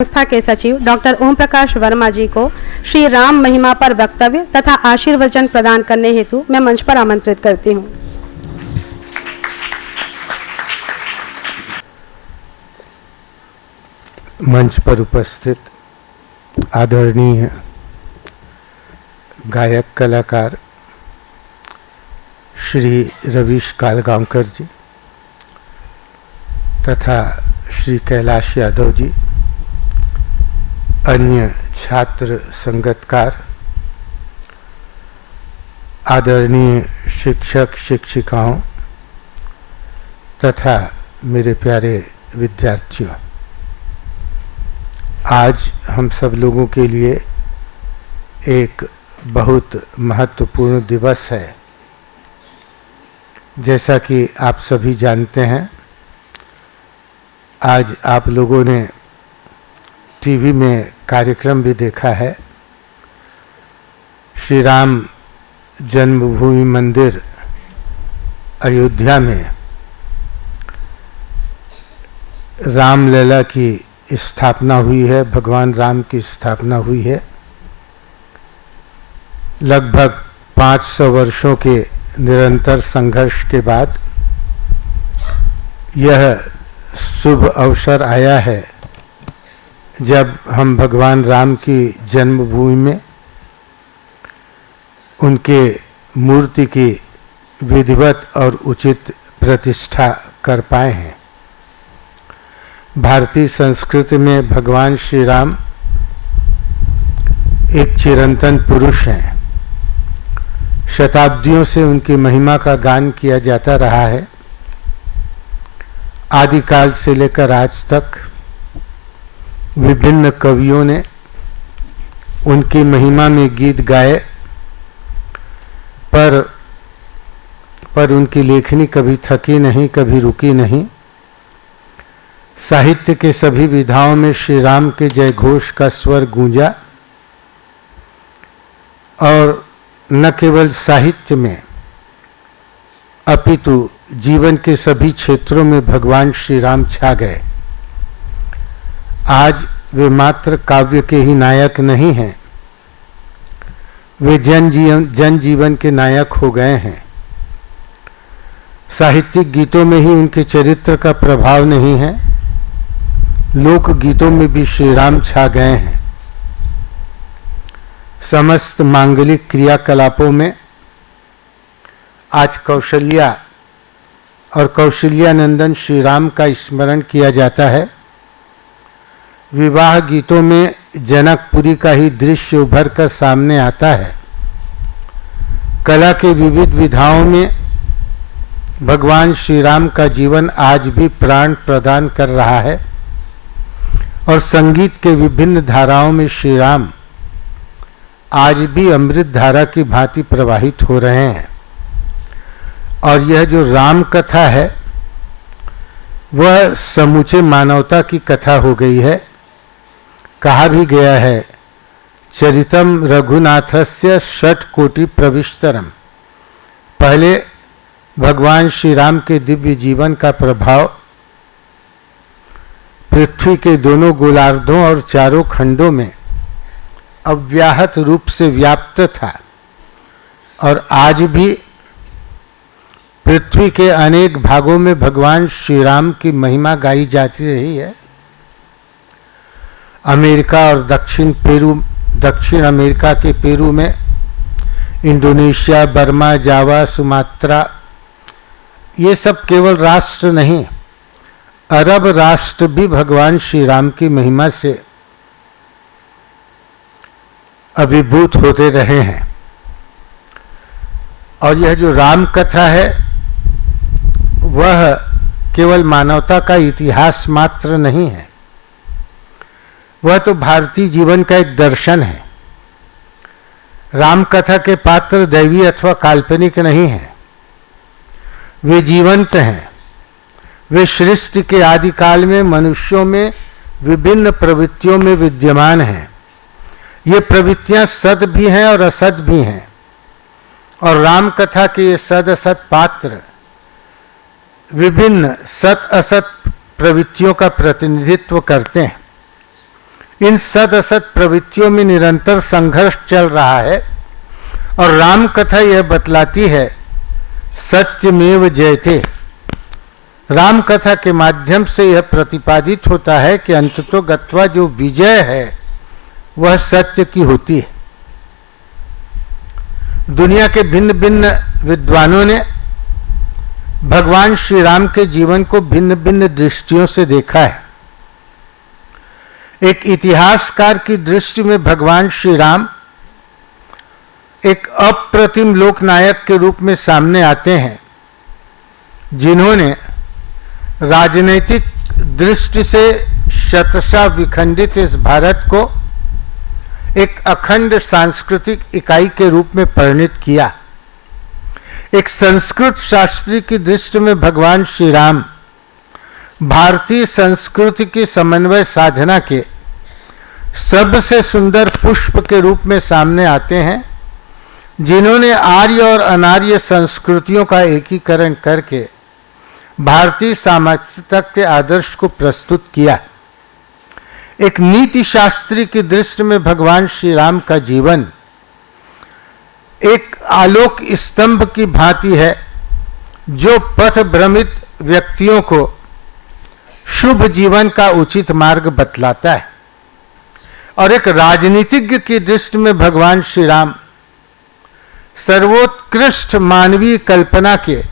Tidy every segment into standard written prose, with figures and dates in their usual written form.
संस्था के सचिव डॉक्टर ओम प्रकाश वर्मा जी को श्री राम महिमा पर वक्तव्य तथा आशीर्वचन प्रदान करने हेतु मैं मंच पर आमंत्रित करती हूँ। मंच पर उपस्थित आदरणीय गायक कलाकार श्री रवीश कालगांवकर जी तथा श्री कैलाश यादव जी, अन्य छात्र संगतकार, आदरणीय शिक्षक शिक्षिकाओं तथा मेरे प्यारे विद्यार्थियों, आज हम सब लोगों के लिए एक बहुत महत्वपूर्ण दिवस है। जैसा कि आप सभी जानते हैं, आज आप लोगों ने टीवी में कार्यक्रम भी देखा है। श्री राम जन्मभूमि मंदिर अयोध्या में रामलला की स्थापना हुई है, भगवान राम की स्थापना हुई है। लगभग 500 वर्षों के निरंतर संघर्ष के बाद यह शुभ अवसर आया है जब हम भगवान राम की जन्मभूमि में उनके मूर्ति की विधिवत और उचित प्रतिष्ठा कर पाए हैं। भारतीय संस्कृति में भगवान श्री राम एक चिरंतन पुरुष हैं। शताब्दियों से उनकी महिमा का गान किया जाता रहा है। आदिकाल से लेकर आज तक विभिन्न कवियों ने उनकी महिमा में गीत गाए, पर उनकी लेखनी कभी थकी नहीं, कभी रुकी नहीं। साहित्य के सभी विधाओं में श्री राम के जय घोष का स्वर गूंजा और न केवल साहित्य में अपितु जीवन के सभी क्षेत्रों में भगवान श्री राम छा गए। आज वे मात्र काव्य के ही नायक नहीं हैं, वे जनजीवन के नायक हो गए हैं। साहित्यिक गीतों में ही उनके चरित्र का प्रभाव नहीं है, लोक गीतों में भी श्री राम छा गए हैं। समस्त मांगलिक क्रियाकलापों में आज कौशल्या और कौशल्यानंदन श्री राम का स्मरण किया जाता है। विवाह गीतों में जनकपुरी का ही दृश्य उभर कर सामने आता है। कला के विविध विधाओं में भगवान श्री राम का जीवन आज भी प्राण प्रदान कर रहा है और संगीत के विभिन्न धाराओं में श्री राम आज भी अमृत धारा की भांति प्रवाहित हो रहे हैं। और यह जो राम कथा है वह समूचे मानवता की कथा हो गई है। कहा भी गया है, चरितम रघुनाथस्य षट्कोटि प्रविष्टरम। पहले भगवान श्री राम के दिव्य जीवन का प्रभाव पृथ्वी के दोनों गोलार्धों और चारों खंडों में अव्याहत रूप से व्याप्त था और आज भी पृथ्वी के अनेक भागों में भगवान श्री राम की महिमा गाई जाती रही है। अमेरिका और दक्षिण अमेरिका के पेरू में, इंडोनेशिया, बर्मा, जावा, सुमात्रा, ये सब केवल राष्ट्र नहीं, अरब राष्ट्र भी भगवान श्री राम की महिमा से अभिभूत होते रहे हैं। और यह जो राम कथा है वह केवल मानवता का इतिहास मात्र नहीं है, वह तो भारतीय जीवन का एक दर्शन है। राम कथा के पात्र दैवी अथवा काल्पनिक नहीं हैं, वे जीवंत हैं। वे सृष्टि के आदिकाल में मनुष्यों में विभिन्न प्रवृत्तियों में विद्यमान हैं। ये प्रवृत्तियां सद भी हैं और असद भी हैं, और राम कथा के ये सद असत पात्र विभिन्न सत असत प्रवृत्तियों का प्रतिनिधित्व करते हैं। इन सत असत प्रवृत्तियों में निरंतर संघर्ष चल रहा है। और राम कथा यह बतलाती है सत्यमेव जयते। राम कथा के माध्यम से यह प्रतिपादित होता है कि अंततो गत्वा जो विजय है वह सत्य की होती है। दुनिया के भिन्न भिन्न विद्वानों ने भगवान श्री राम के जीवन को भिन्न भिन्न दृष्टियों से देखा है। एक इतिहासकार की दृष्टि में भगवान श्री राम एक अप्रतिम लोकनायक के रूप में सामने आते हैं, जिन्होंने राजनीतिक दृष्टि से शतशः विखंडित इस भारत को एक अखंड सांस्कृतिक इकाई के रूप में परिणित किया। एक संस्कृत शास्त्री की दृष्टि में भगवान श्री राम भारतीय संस्कृति की समन्वय साधना के सबसे सुंदर पुष्प के रूप में सामने आते हैं, जिन्होंने आर्य और अनार्य संस्कृतियों का एकीकरण करके भारतीय सामाजिकता के आदर्श को प्रस्तुत किया। एक नीति शास्त्री की दृष्टि में भगवान श्री राम का जीवन एक आलोक स्तंभ की भांति है, जो पथ भ्रमित व्यक्तियों को शुभ जीवन का उचित मार्ग बतलाता है। और एक राजनीतिज्ञ की दृष्टि में भगवान श्री राम सर्वोत्कृष्ट मानवीय कल्पना के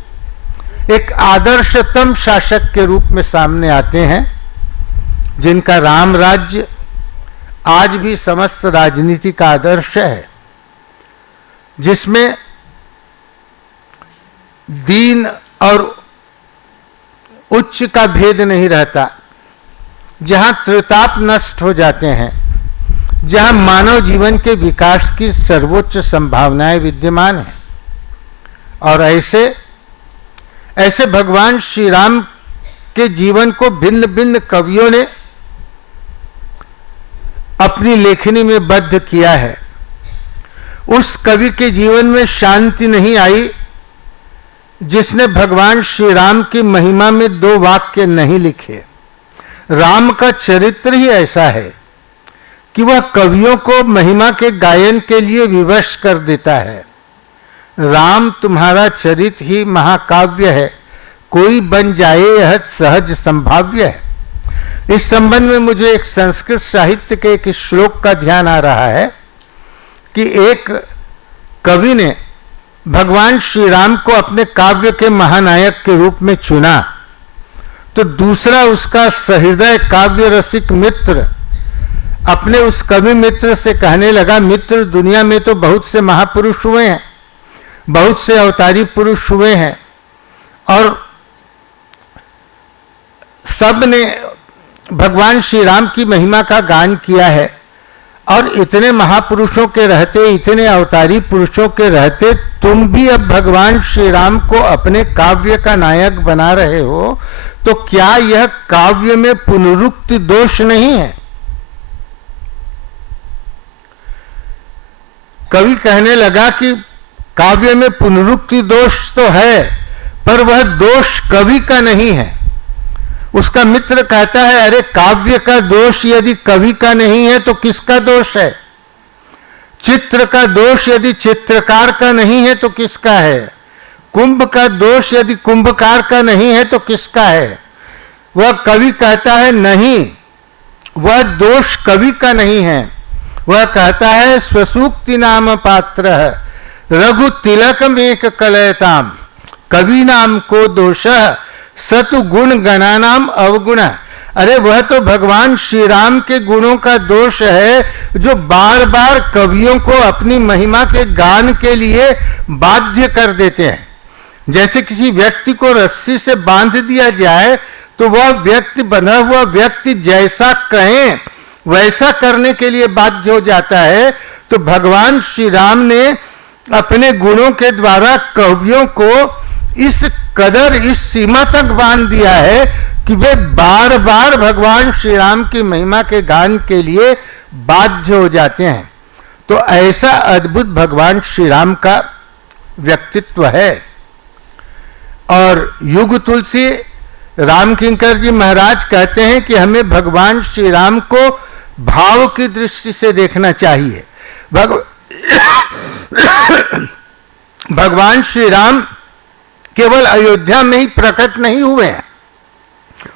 एक आदर्शतम शासक के रूप में सामने आते हैं, जिनका राम राज्य आज भी समस्त राजनीति का आदर्श है, जिसमें दीन और उच्च का भेद नहीं रहता, जहां त्रिताप नष्ट हो जाते हैं, जहां मानव जीवन के विकास की सर्वोच्च संभावनाएं विद्यमान हैं। और ऐसे भगवान श्री राम के जीवन को भिन्न भिन्न कवियों ने अपनी लेखनी में बद्ध किया है। उस कवि के जीवन में शांति नहीं आई जिसने भगवान श्री राम की महिमा में 2 वाक्य नहीं लिखे। राम का चरित्र ही ऐसा है कि वह कवियों को महिमा के गायन के लिए विवश कर देता है। राम तुम्हारा चरित्र ही महाकाव्य है, कोई बन जाए यह सहज संभाव्य है। इस संबंध में मुझे एक संस्कृत साहित्य के एक श्लोक का ध्यान आ रहा है कि एक कवि ने भगवान श्री राम को अपने काव्य के महानायक के रूप में चुना, तो दूसरा उसका सहृदय काव्य रसिक मित्र अपने उस कवि मित्र से कहने लगा, मित्र दुनिया में तो बहुत से महापुरुष हुए हैं, बहुत से अवतारी पुरुष हुए हैं, और सब ने भगवान श्री राम की महिमा का गान किया है, और इतने महापुरुषों के रहते, इतने अवतारी पुरुषों के रहते तुम भी अब भगवान श्री राम को अपने काव्य का नायक बना रहे हो, तो क्या यह काव्य में पुनरुक्ति दोष नहीं है? कवि कहने लगा कि काव्य में पुनरुक्ति दोष तो है, पर वह दोष कवि का नहीं है। उसका मित्र कहता है, अरे काव्य का दोष यदि कवि का नहीं है तो किसका दोष है? चित्र का दोष यदि चित्रकार का नहीं है तो किसका है? कुंभ का दोष यदि कुंभकार का नहीं है तो किसका है? वह कवि कहता है नहीं, वह दोष कवि का नहीं है। वह कहता है स्वसूक्ति नाम पात्र रघु तिलक में कलयताम, कवि नाम को दोष सतु गुण गणा नाम अवगुण। अरे वह तो भगवान श्री राम के गुणों का दोष है, जो बार बार कवियों को अपनी महिमा के गान के लिए बाध्य कर देते हैं। जैसे किसी व्यक्ति को रस्सी से बांध दिया जाए तो वह व्यक्ति, बंधा हुआ व्यक्ति जैसा कहें वैसा करने के लिए बाध्य हो जाता है। तो भगवान श्री राम ने अपने गुणों के द्वारा कवियों को इस कदर, इस सीमा तक बांध दिया है कि वे बार बार भगवान श्री राम की महिमा के गान के लिए बाध्य हो जाते हैं। तो ऐसा अद्भुत भगवान श्री राम का व्यक्तित्व है। और युग तुलसी राम किंकर जी महाराज कहते हैं कि हमें भगवान श्री राम को भाव की दृष्टि से देखना चाहिए। भगवान श्री राम केवल अयोध्या में ही प्रकट नहीं हुए हैं।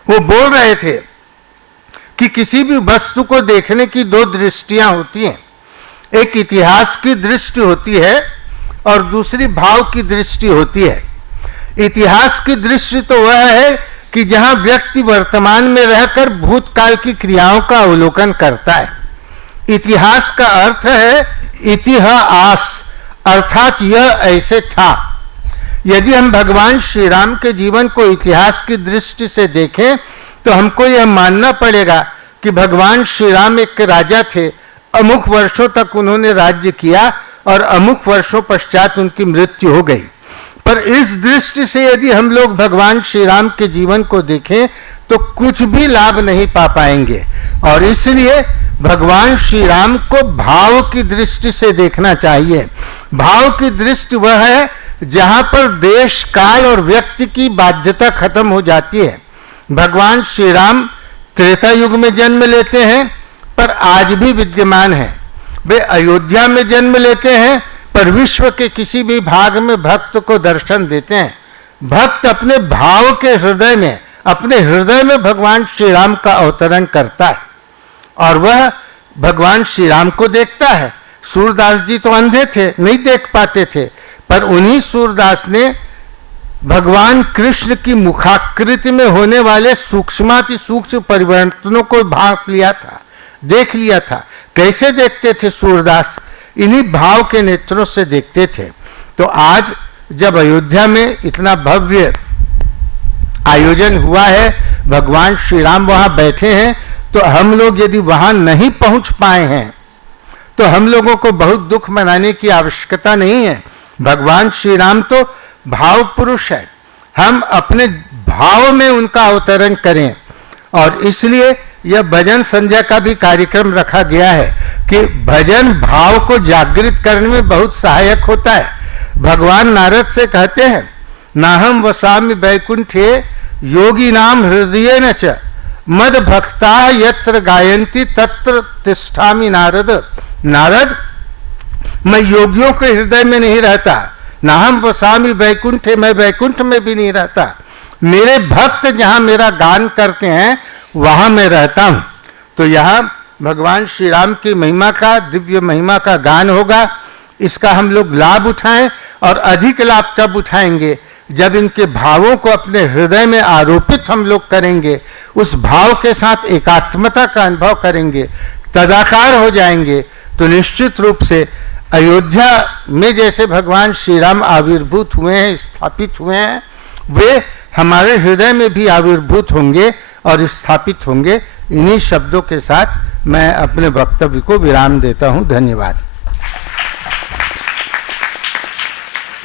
वो बोल रहे थे कि किसी भी वस्तु को देखने की दो दृष्टियां होती हैं, एक इतिहास की दृष्टि होती है और दूसरी भाव की दृष्टि होती है। इतिहास की दृष्टि तो वह है कि जहां व्यक्ति वर्तमान में रहकर भूतकाल की क्रियाओं का अवलोकन करता है। इतिहास का अर्थ है इतिहास, अर्थात यह ऐसे था। यदि हम भगवान श्री राम के जीवन को इतिहास की दृष्टि से देखें तो हमको यह मानना पड़ेगा कि भगवान श्री राम एक राजा थे, अमुक वर्षों तक उन्होंने राज्य किया और अमुक वर्षों पश्चात उनकी मृत्यु हो गई। पर इस दृष्टि से यदि हम लोग भगवान श्री राम के जीवन को देखें तो कुछ भी लाभ नहीं पा पाएंगे, और इसलिए भगवान श्री राम को भाव की दृष्टि से देखना चाहिए। भाव की दृष्टि वह है जहां पर देश, काल और व्यक्ति की बाध्यता खत्म हो जाती है। भगवान श्री राम त्रेता युग में जन्म लेते हैं पर आज भी विद्यमान है। वे अयोध्या में जन्म लेते हैं पर विश्व के किसी भी भाग में भक्त को दर्शन देते हैं। भक्त अपने भाव के हृदय में, अपने हृदय में भगवान श्री राम का अवतरण करता है और वह भगवान श्री राम को देखता है। सूरदास जी तो अंधे थे, नहीं देख पाते थे, पर उन्हीं सूरदास ने भगवान कृष्ण की मुखाकृति में होने वाले सूक्ष्माति सूक्ष्म परिवर्तनों को भांप लिया था, देख लिया था। कैसे देखते थे सूरदास? इन्हीं भाव के नेत्रों से देखते थे। तो आज जब अयोध्या में इतना भव्य आयोजन हुआ है, भगवान श्री राम वहां बैठे हैं, तो हम लोग यदि वहां नहीं पहुंच पाए हैं तो हम लोगों को बहुत दुख मनाने की आवश्यकता नहीं है। भगवान श्री राम तो भाव पुरुष है, हम अपने भाव में उनका अवतरण करें। और इसलिए यह भजन संध्या का भी कार्यक्रम रखा गया है कि भजन भाव को जागृत करने में बहुत सहायक होता है। भगवान नारद से कहते हैं, नाहम वसामि वैकुंठे योगी नाम हृदय न च मद भक्ता यत्र गायन्ति तत्र तिष्ठामि नारद। नारद, मैं योगियों के हृदय में नहीं रहता, नाहम वसामि वैकुंठे, मैं वैकुंठ में भी नहीं रहता। मेरे भक्त जहां मेरा गान करते हैं वहां मैं रहता हूं। तो यहाँ भगवान श्री राम की महिमा का, दिव्य महिमा का गान होगा। इसका हम लोग लाभ उठाएं और अधिक लाभ तब उठाएंगे जब इनके भावों को अपने हृदय में आरोपित हम लोग करेंगे, उस भाव के साथ एकात्मता का अनुभव करेंगे, तदाकार हो जाएंगे। तो निश्चित रूप से अयोध्या में जैसे भगवान श्री राम आविर्भूत हुए हैं, स्थापित हुए हैं, वे हमारे हृदय में भी आविर्भूत होंगे और स्थापित होंगे। इन्हीं शब्दों के साथ मैं अपने वक्तव्य को विराम देता हूँ। धन्यवाद।